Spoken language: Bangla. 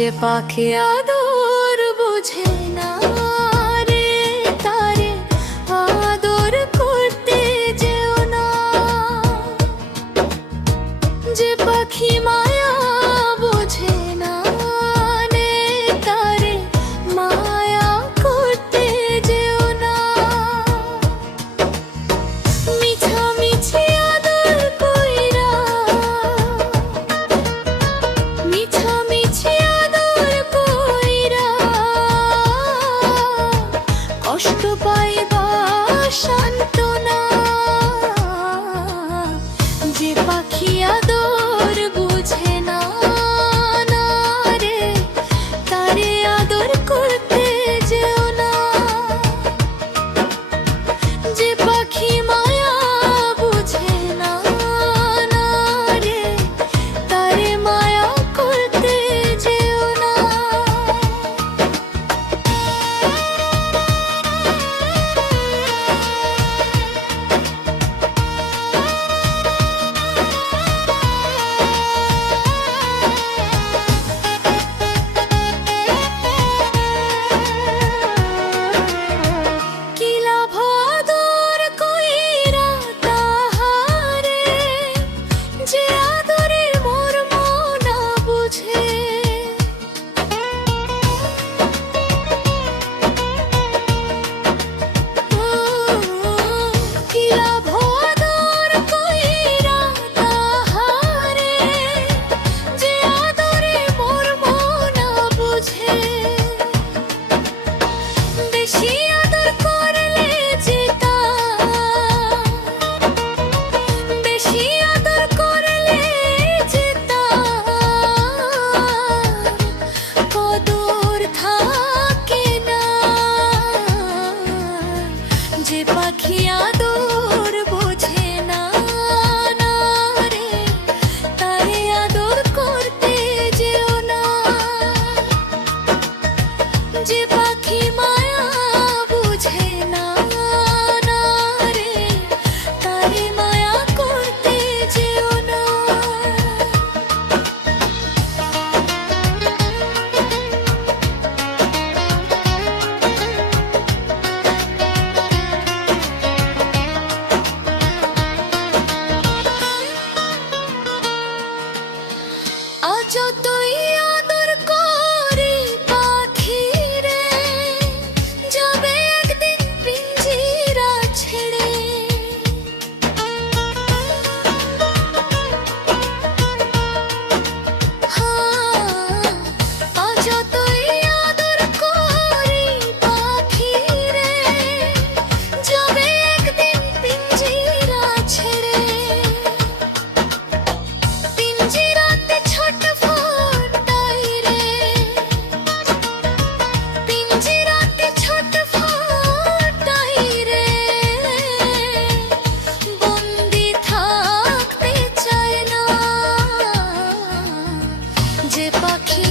যে পাখি আদর বোঝে না Tell তারে আদর করতে যেও না। যে পাখি মায়া বোঝে না তারে মায়া করতে যেও না। Bye. যে পাখি